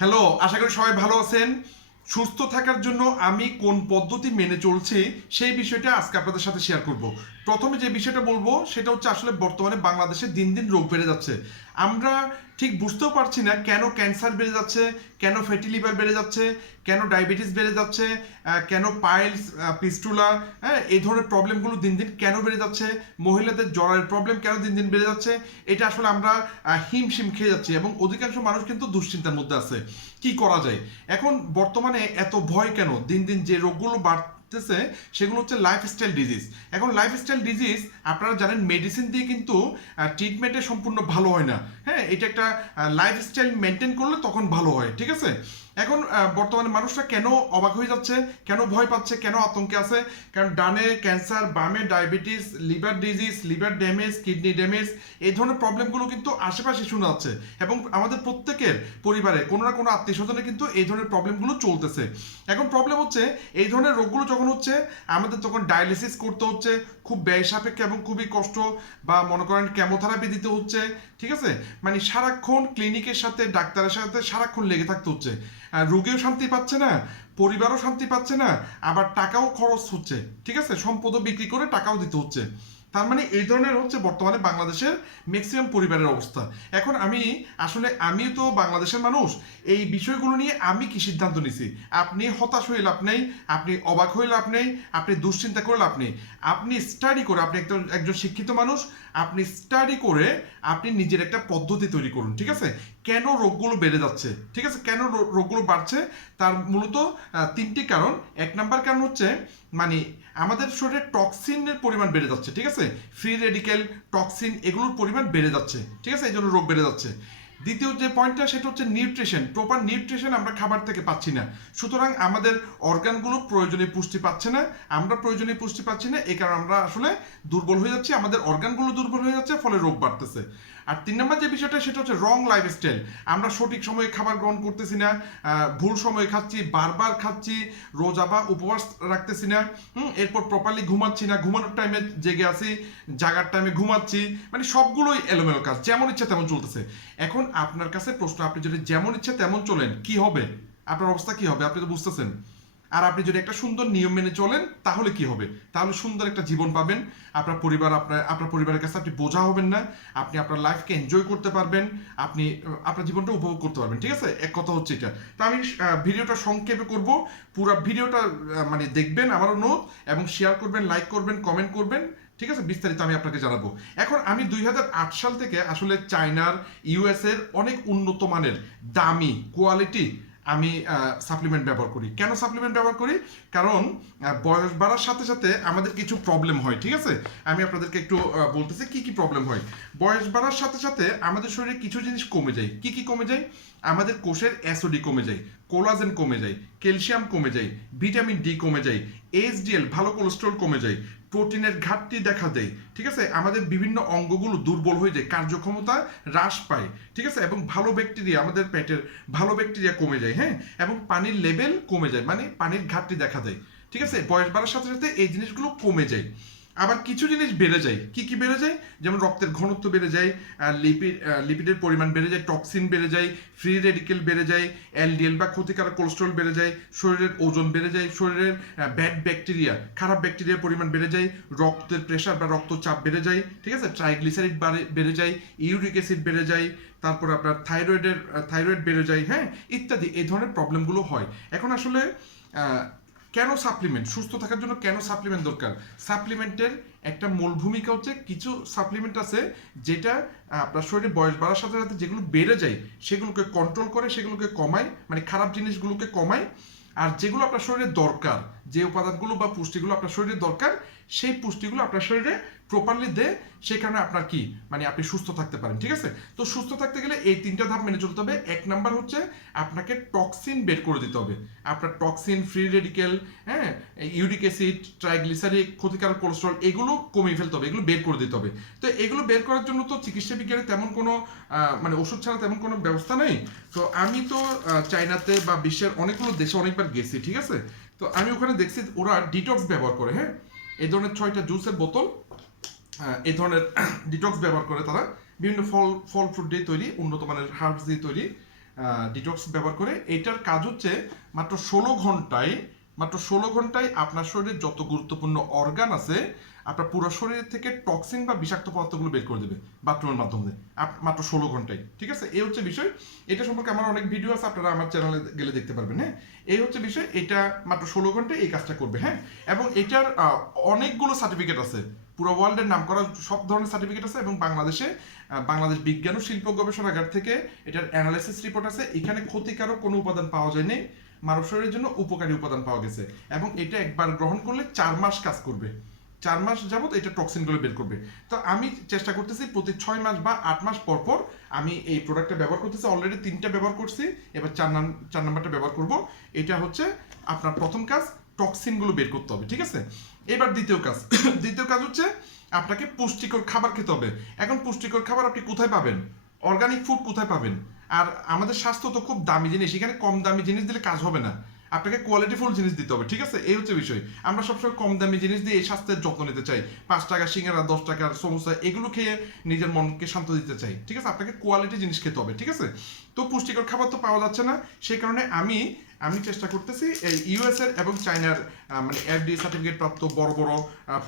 Hello আশা করি সবাই ভালো আছেন। সুস্থ থাকার জন্য আমি কোন পদ্ধতি মেনে চলছি সেই বিষয়টা আজকে আপনাদের সাথে শেয়ার করব। প্রথমে যে বিষয়টা বলব, সেটা হচ্ছে আসলে বর্তমানে বাংলাদেশে দিন দিন রোগ বেড়ে যাচ্ছে। আমরা ঠিক বুঝতেও পারছি না কেন ক্যান্সার বেড়ে যাচ্ছে, কেন ফ্যাটি লিভার বেড়ে যাচ্ছে, কেন ডায়াবেটিস বেড়ে যাচ্ছে কেন পাইলস পিস্টুলা হ্যাঁ এই ধরনের প্রবলেমগুলো দিন দিন কেন বেড়ে যাচ্ছে, মহিলাদের জ্বরের প্রবলেম কেন দিন দিন বেড়ে যাচ্ছে, এটা আসলে আমরা হিমশিম খেয়ে যাচ্ছি এবং অধিকাংশ মানুষ কিন্তু দুশ্চিন্তার মধ্যে আছে। কি করা যায়? এখন বর্তমানে এত ভয় কেন? দিন দিন যে রোগগুলো বাড়তেছে সেগুলো হচ্ছে লাইফস্টাইল ডিজিজ এখন লাইফস্টাইল ডিজিজ আপনারা জানেন মেডিসিন দিয়ে কিন্তু ট্রিটমেন্টে সম্পূর্ণ ভালো হয় না। হ্যাঁ এটা একটা লাইফস্টাইল মেনটেন করলে তখন ভালো হয়, ঠিক আছে? এখন বর্তমানে মানুষরা কেন অবাক হয়ে যাচ্ছে, কেন ভয় পাচ্ছে, কেন আতঙ্কে আছে? কারণ ডানে ক্যান্সার, বামে diabetes, liver disease, liver damage, kidney damage, এই ধরনের প্রবলেমগুলো কিন্তু আশেপাশে শোনা যাচ্ছে। এবং আমাদের প্রত্যেকের পরিবারে কোনো না কোনো আত্মীয় স্বজনে কিন্তু এই ধরনের প্রবলেমগুলো চলতেছে। এখন প্রবলেম হচ্ছে, এই ধরনের রোগগুলো যখন হচ্ছে, আমাদের তখন ডায়ালিসিস করতে হচ্ছে, খুব ব্যয় সাপেক্ষে এবং খুবই কষ্ট, বা মনে করেন কেমোথেরাপি দিতে হচ্ছে, ঠিক আছে? মানে সারাক্ষণ ক্লিনিকের সাথে, ডাক্তারের সাথে সারাক্ষণ লেগে থাকতে হচ্ছে। রোগীও শান্তি পাচ্ছে না, পরিবারও শান্তি পাচ্ছে না, আবার টাকাও খরচ হচ্ছে, ঠিক আছে? সম্পদও বিক্রি করে টাকাও দিতে হচ্ছে। তার মানে এই ধরনের হচ্ছে বর্তমানে বাংলাদেশের ম্যাক্সিমাম পরিবারের অবস্থা। এখন আমি, আসলে আমি তো বাংলাদেশের মানুষ, এই বিষয়গুলো নিয়ে আমি কি সিদ্ধান্ত নিছি? আপনি হতাশ হয়ে লাভ নেই, আপনি অবাক হয়ে লাভ নেই, আপনি দুশ্চিন্তা করে লাভ নেই। আপনি স্টাডি করে, আপনি একজন একজন শিক্ষিত মানুষ, আপনি স্টাডি করে আপনি নিজের একটা পদ্ধতি তৈরি করুন, ঠিক আছে? কেন রোগগুলো বেড়ে যাচ্ছে? ঠিক আছে? কেন রোগগুলো বাড়ছে? তার মূলত তিনটি কারণ। এক নাম্বার কারণ হচ্ছে মানে আমাদের শরীরে টক্সিনের পরিমাণ বেড়ে যাচ্ছে, ঠিক আছে? ফ্রি রেডিক্যাল টক্সিন এগুলোর পরিমাণ বেড়ে যাচ্ছে, ঠিক আছে? এই জন্য রোগ বেড়ে যাচ্ছে। দ্বিতীয় যে পয়েন্টটা, সেটা হচ্ছে নিউট্রিশন। প্রপার নিউট্রিশন আমরা খাবার থেকে পাচ্ছি না। সুতরাং আমাদের অর্গানগুলো প্রয়োজনীয় পুষ্টি পাচ্ছে না। আমরা প্রয়োজনীয় পুষ্টি পাচ্ছি না। এই কারণে আমরা আসলে দুর্বল হয়ে যাচ্ছি। আমাদের অর্গানগুলো দুর্বল হয়ে যাচ্ছে, ফলে রোগ বাড়তেছে। আর তিন নম্বর যে বিষয়টা সেটা হচ্ছে রং লাইফস্টাইল আমরা সঠিক সময়ে খাবার গ্রহণ করতেছি না ভুল সময়ে খাচ্ছি বারবার খাচ্ছি রোজা বা উপবাস রাখতেছি না হুম, এরপর প্রপারলি ঘুমাচ্ছি না ঘুমানোর টাইমে জেগে আছি জাগার টাইমে ঘুমাচ্ছি মানে সবগুলোই এলোমেলো কাজ যেমন ইচ্ছা তেমন চলতেছে। এখন আপনার কাছে প্রশ্ন আপনি যদি যেমন ইচ্ছা তেমন চলেন কি হবে? আপনার অবস্থা কি হবে? আপনি তো বুঝতেছেন। আর আপনি যদি একটা সুন্দর নিয়ম মেনে চলেন, তাহলে কি হবে? তাহলে সুন্দর একটা জীবন পাবেন। আপনার পরিবার আপনার আপনার পরিবারের কাছে আপনি বোঝা হবেন না। আপনি আপনার লাইফকে এনজয় করতে পারবেন। আপনি, আপনার জীবনটা উপভোগ করতে পারবেন। ঠিক আছে? এক কথা হচ্ছে এটা। তো আমি ভিডিওটা সংক্ষেপে করব। পুরো ভিডিওটা মানে দেখবেন আমার অনুরোধ এবং শেয়ার করবেন লাইক করবেন কমেন্ট করবেন। ঠিক আছে? বিস্তারিত আমি আপনাকে জানাব। এখন আমি দুই হাজার আট সাল থেকে আসলে চায়নার ইউএস এর অনেক উন্নত মানের, দামি কোয়ালিটি আমি সাপ্লিমেন্ট ব্যবহার করি। কেন সাপ্লিমেন্ট ব্যবহার করি? কারণ বয়স বাড়ার সাথে সাথে আমাদের কিছু প্রবলেম হয়, ঠিক আছে? আমি আপনাদেরকে একটু বলতেছি কি কি প্রবলেম হয়। বয়স বাড়ার সাথে সাথে আমাদের শরীরে কিছু জিনিস কমে যায়। কি কি কমে যায়? আমাদের কোষের অ্যাসোডি কমে যায় কোলাজেন কমে যায় ক্যালসিয়াম কমে যায় ভিটামিন ডি কমে যায় এইচডিএল ভালো কোলেস্ট্রল কমে যায়। প্রোটিনের ঘাটতি দেখা দেয়, ঠিক আছে? আমাদের বিভিন্ন অঙ্গগুলো দুর্বল হয়ে যায়, কার্যক্ষমতা হ্রাস পায়, ঠিক আছে? এবং ভালো ব্যাকটেরিয়া আমাদের পেটের ভালো ব্যাকটেরিয়া কমে যায় হ্যাঁ? এবং পানির লেভেল কমে যায় মানে পানির ঘাটতি দেখা দেয়, ঠিক আছে? বয়স বাড়ার সাথে সাথে এই জিনিসগুলো কমে যায়। আবার কিছু জিনিস বেড়ে যায় কি কি বেড়ে যায় যেমন রক্তের ঘনত্ব বেড়ে যায় লিপিড লিপিডের পরিমাণ বেড়ে যায় টক্সিন বেড়ে যায় ফ্রি রেডিকেল বেড়ে যায় এলডিএল বা ক্ষতিকারক কোলেস্ট্রল বেড়ে যায় শরীরের ওজন বেড়ে যায় শরীরের ব্যাড ব্যাকটেরিয়া খারাপ ব্যাকটেরিয়ার পরিমাণ বেড়ে যায় রক্তের প্রেশার বা রক্তচাপ বেড়ে যায় ঠিক আছে ট্রাইগ্লিসারিড বেড়ে যায় ইউরিক অ্যাসিড বেড়ে যায় তারপর আপনার থাইরয়েডের থাইরয়েড বেড়ে যায় হ্যাঁ ইত্যাদি এই ধরনের প্রবলেমগুলো হয় এখন আসলে কেন সাপ্লিমেন্ট সুস্থ থাকার জন্য কেন সাপ্লিমেন্ট দরকার? সাপ্লিমেন্টের একটা মূল ভূমিকা হচ্ছে কিছু সাপ্লিমেন্ট আছে যেটা আপনার শরীরে বয়স বাড়ার সাথে সাথে যেগুলো বেড়ে যায়, সেগুলোকে কন্ট্রোল করে, সেগুলোকে কমায় মানে খারাপ জিনিসগুলোকে কমায়। আর যেগুলো আপনার শরীরে দরকার, যে উপাদানগুলো বা পুষ্টিগুলো আপনার শরীরে দরকার, সেই পুষ্টিগুলো আপনার শরীরে প্রপারলি দে, সেই কারণে আপনার কি? মানে আপনি সুস্থ থাকতে পারেন, ঠিক আছে? তো সুস্থ থাকতে গেলে এই তিনটা ধাপ মেনে চলতে হবে। এক নাম্বার হচ্ছে আপনাকে টক্সিন বের করে দিতে হবে। আপনার টক্সিন ফ্রি রেডিকেল হ্যাঁ? ইউরিক অ্যাসিড ট্রাইগ্লিসারিক ক্ষতিকারক কোলেস্ট্রল এগুলো কমিয়ে ফেলতে হবে, এগুলো বের করে দিতে হবে। তো এগুলো বের করার জন্য তো চিকিৎসা বিজ্ঞানে তেমন কোনো মানে ওষুধ ছাড়া তেমন কোনো ব্যবস্থা নেই। তো আমি তো চায়নাতে বা বিশ্বের অনেকগুলো দেশে অনেকবার গেছি, ঠিক আছে? তো আমি ওখানে দেখছি ওরা ডিটক্স ব্যবহার করে হ্যাঁ? এই ধরনের ছয়টা জুসের বোতল এই ধরনের ডিটক্স ব্যবহার করে তারা বিভিন্ন ফল ফল ফ্রুট দিয়ে তৈরি, উন্নত মানের হার্বস দিয়ে তৈরি ডিটক্স ব্যবহার করে। এটার কাজ হচ্ছে মাত্র ষোলো ঘন্টায়, মাত্র ষোলো ঘন্টায় আপনার শরীরে যত গুরুত্বপূর্ণ অর্গান আছে আপনার পুরো শরীর থেকে টক্সিন বা বিষাক্ত পদার্থগুলো বের করে দেবে বাথরুমের মাধ্যমে মাত্র ষোলো ঘন্টায়। ঠিক আছে? এই হচ্ছে বিষয়। এটা সম্পর্কে আমার অনেক ভিডিও আছে, আপনারা আমার চ্যানেলে গেলে দেখতে পারবেন হ্যাঁ? এই হচ্ছে বিষয়, এটা মাত্র ষোলো ঘন্টায় এই কাজটা করবে হ্যাঁ? এবং এটার অনেকগুলো সার্টিফিকেট আছে। পুরো ওয়ার্ল্ডের নাম করা সব ধরনের সার্টিফিকেট আছে এবং বাংলাদেশে বাংলাদেশ বিজ্ঞান ও শিল্প গবেষণাগার থেকে এটার অ্যানালাইসিস রিপোর্ট আছে। এখানে ক্ষতিকারক কোনো উপাদান পাওয়া যায়নি। মানব শরীরের জন্য উপকারী উপাদান পাওয়া গেছে। এবং এটা একবার গ্রহণ করলে চার মাস কাজ করবে। চার মাস যাবত এটা টক্সিনগুলো বের করবে। তো আমি চেষ্টা করতেছি প্রতি ছয় মাস বা আট মাস পর পর আমি এই প্রোডাক্টটা ব্যবহার করতেছি। অলরেডি তিনটা ব্যবহার করছি, এবার চার নাম, চার নাম্বারটা ব্যবহার করব। এটা হচ্ছে আপনার প্রথম কাজ টক্সিনগুলো বের করতে হবে, ঠিক আছে? এবার দ্বিতীয় কাজ দ্বিতীয় কাজ হচ্ছে আপনাকে পুষ্টিকর খাবার খেতে হবে। এখন পুষ্টিকর খাবার আপনি কোথায় পাবেন? অর্গানিক ফুড কোথায় পাবেন? আর আমাদের স্বাস্থ্য তো খুব দামি জিনিস, এখানে কম দামি জিনিস দিলে কাজ হবে না। আপনাকে কোয়ালিটিফুল জিনিস দিতে হবে, ঠিক আছে? এই হচ্ছে বিষয়। আমরা সবসময় কম দামি জিনিস দিয়ে স্বাস্থ্যের যত্ন নিতে চাই। পাঁচ টাকা সিঙ্গারা, দশ টাকার সমস্যা এগুলো খেয়ে নিজের মনকে শান্ত দিতে চাই, ঠিক আছে? আপনাকে কোয়ালিটি জিনিস খেতে হবে, ঠিক আছে? তো পুষ্টিকর খাবার তো পাওয়া যাচ্ছে না, সেই কারণে আমি আমি চেষ্টা করতেছি এই ইউএস এর এবং চায়নার মানে এফডি সার্টিফিকেট প্রাপ্ত বড় বড়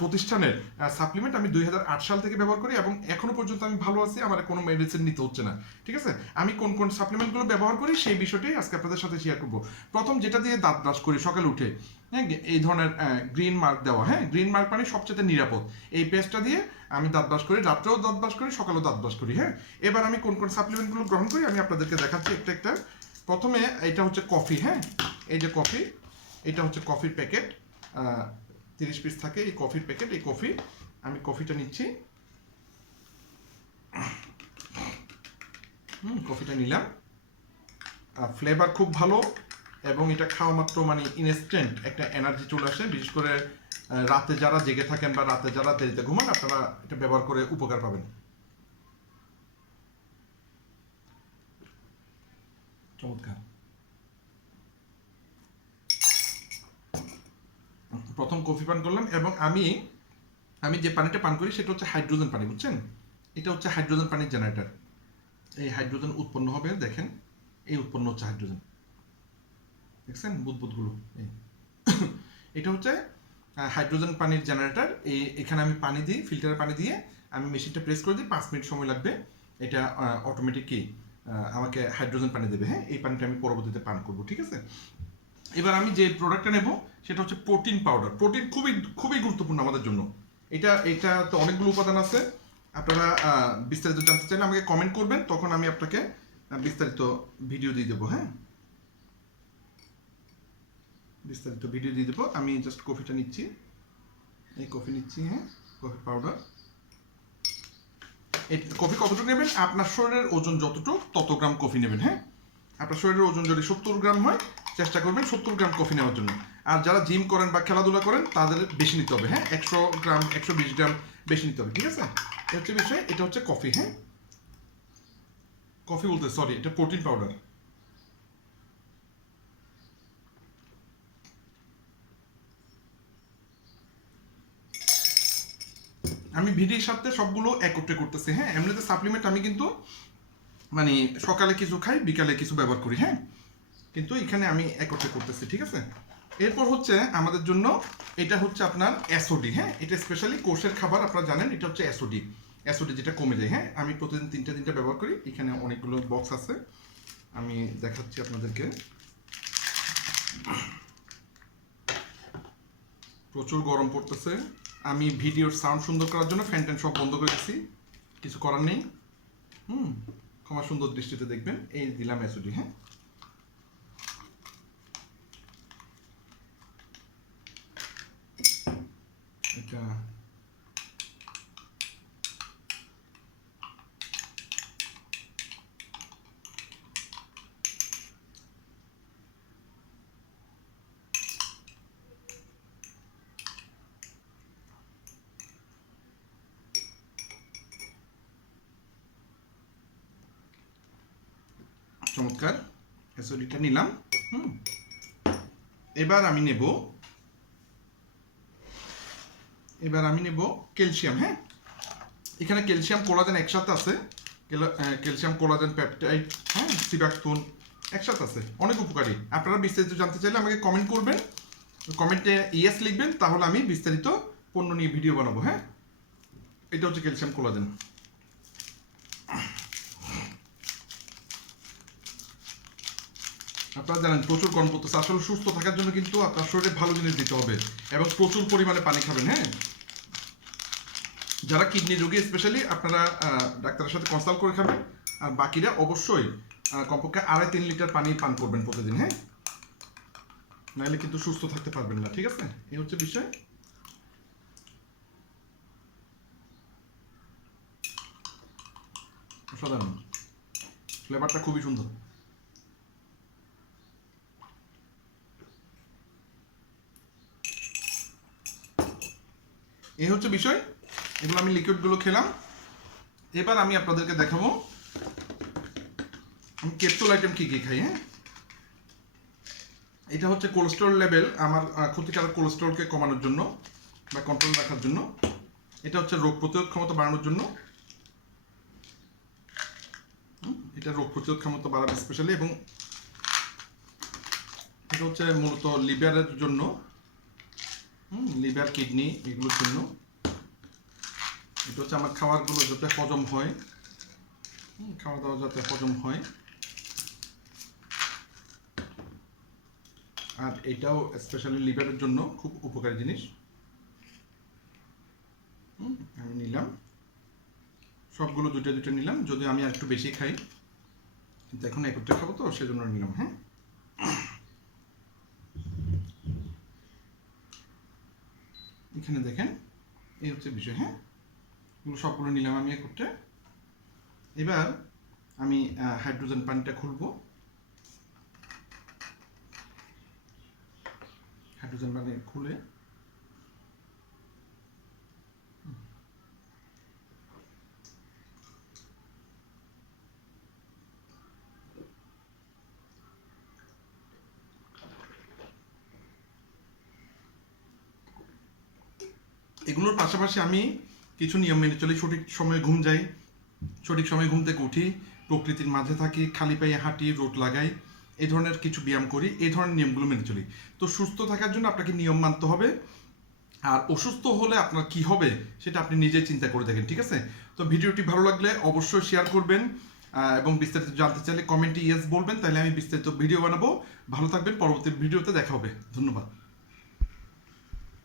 প্রতিষ্ঠানের সাপ্লিমেন্ট আমি দুই হাজার আট সাল থেকে ব্যবহার করি এবং এখনও পর্যন্ত আমি ভালো আছি, আমার কোনো মেডিসিন নিতে হচ্ছে না, ঠিক আছে? আমি কোন কোন সাপ্লিমেন্টগুলো ব্যবহার করি সেই বিষয়টি আজকে আপনাদের সাথে শেয়ার করব। প্রথম যেটা দিয়ে দাঁত ব্রাশ করি সকালে উঠে হ্যাঁ এই ধরনের গ্রিন মার্ক দেওয়া হ্যাঁ গ্রিন মার্ক মানে সবচেয়ে নিরাপদ। এই পেস্টটা দিয়ে আমি দাঁত ব্রাশ করি, রাত্রেও দাঁত ব্রাশ করি, সকালেও দাঁত ব্রাশ করি হ্যাঁ? এবার আমি কোন কোন সাপ্লিমেন্টগুলো গ্রহণ করি আমি আপনাদেরকে দেখাচ্ছি একটা একটা। প্রথমে এটা হচ্ছে কফি হ্যাঁ? এই যে কফি এটা হচ্ছে কফির প্যাকেট। তিরিশ পিস থাকে এই কফির প্যাকেট, এই কফি। আমি কফিটা নিচ্ছি। হুম, কফিটা নিলাম। ফ্লেভার খুব ভালো এবং এটা খাওয়া মাত্র মানে ইনস্ট্যান্ট একটা এনার্জি চলে আসে। বিশেষ করে রাতে যারা জেগে থাকেন বা রাতে যারা দেরিতে ঘুমান, আপনারা এটা ব্যবহার করে উপকার পাবেন। চমৎকার। প্রথম কফি পান করলাম এবং আমি আমি যে পানিটা পান করি সেটা হচ্ছে হাইড্রোজেন পানি, বুঝছেন? এটা হচ্ছে হাইড্রোজেন পানির জেনারেটার এই হাইড্রোজেন উৎপন্ন হবে, দেখেন, এই উৎপন্ন হচ্ছে হাইড্রোজেন। দেখছেন বুদবুদগুলো? এই। এটা হচ্ছে হাইড্রোজেন পানির জেনারেটার এই, এখানে আমি পানি দিই ফিল্টারের পানি দিয়ে আমি মেশিনটা প্রেস করে দিই, পাঁচ মিনিট সময় লাগবে। এটা অটোমেটিক কি আমাকে হাইড্রোজেন পানি দেবে হ্যাঁ? এই পানিটা আমি পরবর্তীতে পান করব, ঠিক আছে? এবার আমি যে প্রোডাক্টটা নেব, সেটা হচ্ছে প্রোটিন পাউডার প্রোটিন খুবই খুবই গুরুত্বপূর্ণ আমাদের জন্য। এটা এটা তো অনেকগুলো উপাদান আছে। আপনারা বিস্তারিত জানতে চাইলে আমাকে কমেন্ট করবেন, তখন আমি আপনাকে বিস্তারিত ভিডিও দিয়ে দেবো হ্যাঁ? বিস্তারিত ভিডিও দিয়ে দেবো। আমি জাস্ট কফিটা নিচ্ছি। এই কফি নিচ্ছি হ্যাঁ? কফি পাউডার কফি কতটুকু নেবেন? আপনার শরীরের ওজন যতটুকু, তত গ্রাম কফি নেবেন হ্যাঁ? আপনার শরীরের ওজন যদি সত্তর গ্রাম হয়, চেষ্টা করবেন সত্তর গ্রাম কফি নেওয়ার জন্য। আর যারা জিম করেন বা খেলাধুলা করেন, তাদের বেশি নিতে হবে হ্যাঁ? একশো গ্রাম, একশো বিশ গ্রাম বেশি নিতে হবে, ঠিক আছে? এটা হচ্ছে বিষয়, এটা হচ্ছে কফি হ্যাঁ? কফি বলতে সরি এটা প্রোটিন পাউডার। আমি ভিডিওর সাথে সবগুলো একত্রে করতেছি হ্যাঁ? এমনিতে সাপ্লিমেন্ট আমি কিন্তু মানে সকালে কিছু খাই, বিকালে কিছু ব্যবহার করি হ্যাঁ? কিন্তু এখানে আমি একত্রে করতেছি, ঠিক আছে? এরপর হচ্ছে আমাদের জন্য এটা হচ্ছে আপনার অ্যাসোডি হ্যাঁ? এটা স্পেশালি কোষের খাবার, আপনারা জানেন, এটা হচ্ছে অ্যাসোডি অ্যাসোডি যেটা কমে যায় হ্যাঁ? আমি প্রতিদিন তিনটা তিনটা ব্যবহার করি, এখানে অনেকগুলো বক্স আছে। আমি দেখাচ্ছি আপনাদেরকে। প্রচুর গরম পড়তেছে। আমি ভিডিওর সাউন্ড সুন্দর করার জন্য ফ্যান ট্যান সব বন্ধ করে দিচ্ছি কিছু করার নেই। হুম, ক্ষমা সুন্দর দৃষ্টিতে দেখবেন। এই দিলাম অ্যাসোডি হ্যাঁ এটা চমৎকার। অ্যাসোডিটা নিলাম। হুম। এবার আমি নেব এবার আমি নেব ক্যালসিয়াম হ্যাঁ? এখানে ক্যালসিয়াম, কোলাজেন একসাথে আছে। ক্যালসিয়াম, কোলাজেন, পেপটাইড হ্যাঁ? সিবাকতুন একসাথে আছে। অনেক উপকারী। আপনারা বিস্তারিত জানতে চাইলে আমাকে কমেন্ট করবেন। কমেন্টে ইয়েস লিখবেন, তাহলে আমি বিস্তারিত পণ্য নিয়ে ভিডিও বানাবো হ্যাঁ? এটা হচ্ছে ক্যালসিয়াম, কোলাজেন। আপনারা জানেন, প্রচুর গরম পড়তেছে আসলে সুস্থ থাকার জন্য কিন্তু আপনার শরীরে ভালো জিনিস দিতে হবে এবং প্রচুর পরিমাণে পানি খাবেন হ্যাঁ? যারা কিডনি রোগী স্পেশালি আপনারা ডাক্তারের সাথে কনসাল্ট করে খাবেন, আর বাকিরা অবশ্যই কমপক্ষে আড়াই তিন লিটার পানি পান করবেন প্রতিদিন হ্যাঁ? নাহলে কিন্তু সুস্থ থাকতে পারবেন না, ঠিক আছে? এই হচ্ছে বিষয়। অসাধারণ। ফ্লেভারটা খুবই সুন্দর। এই হচ্ছে বিষয়। এগুলো আমি লিকুইডগুলো খেলাম। এবার আমি আপনাদেরকে দেখাবো আমি ক্যাপসুল আইটেম কী কী খাই হ্যাঁ? এটা হচ্ছে কোলেস্ট্রল লেভেল আমার ক্ষতিকারক কোলেস্ট্রলকে কমানোর জন্য বা কন্ট্রোল রাখার জন্য। এটা হচ্ছে রোগ প্রতিরোধ ক্ষমতা বাড়ানোর জন্য। এটা রোগ প্রতিরোধ ক্ষমতা বাড়াবে স্পেশালি এবং এটা হচ্ছে মূলত লিভারের জন্য। লিভার কিডনি এগুলোর জন্য। এটা হচ্ছে আমার খাবারগুলো যাতে হজম হয়। হুম, খাওয়া দাওয়া যাতে হজম হয়। আর এটাও স্পেশালি লিভারের জন্য খুব উপকারী জিনিস। হুম, আমি নিলাম। সবগুলো দুটো দুটো নিলাম। যদি আমি একটু বেশি খাই কিন্তু এখন একত্রে খাব তো সেজন্য নিলাম হ্যাঁ? এখানে দেখেন, এই হচ্ছে বিষয় হ্যাঁ? এগুলো সবগুলো নিলাম আমি একত্রে। এবার আমি হাইড্রোজেন পানিটা খুলবো। হাইড্রোজেন পানি খুলে এগুলোর পাশাপাশি আমি কিছু নিয়ম মেনে চলি, সঠিক সময়ে ঘুম যাই, সঠিক সময়ে ঘুম থেকে উঠি, প্রকৃতির মাঝে থাকি, খালি পায়ে হাঁটি, রোদ লাগাই এই ধরনের কিছু ব্যায়াম করি এই ধরনের নিয়মগুলো মেনে চলি। তো সুস্থ থাকার জন্য আপনাকে নিয়ম মানতে হবে। আর অসুস্থ হলে আপনার কি হবে সেটা আপনি নিজে চিন্তা করে দেখেন, ঠিক আছে? তো ভিডিওটি ভালো লাগলে অবশ্যই শেয়ার করবেন এবং বিস্তারিত জানতে চাইলে কমেন্টে ইয়েস বলবেন, তাহলে আমি বিস্তারিত ভিডিও বানাবো। ভালো থাকবেন, পরবর্তী ভিডিওতে দেখা হবে। ধন্যবাদ।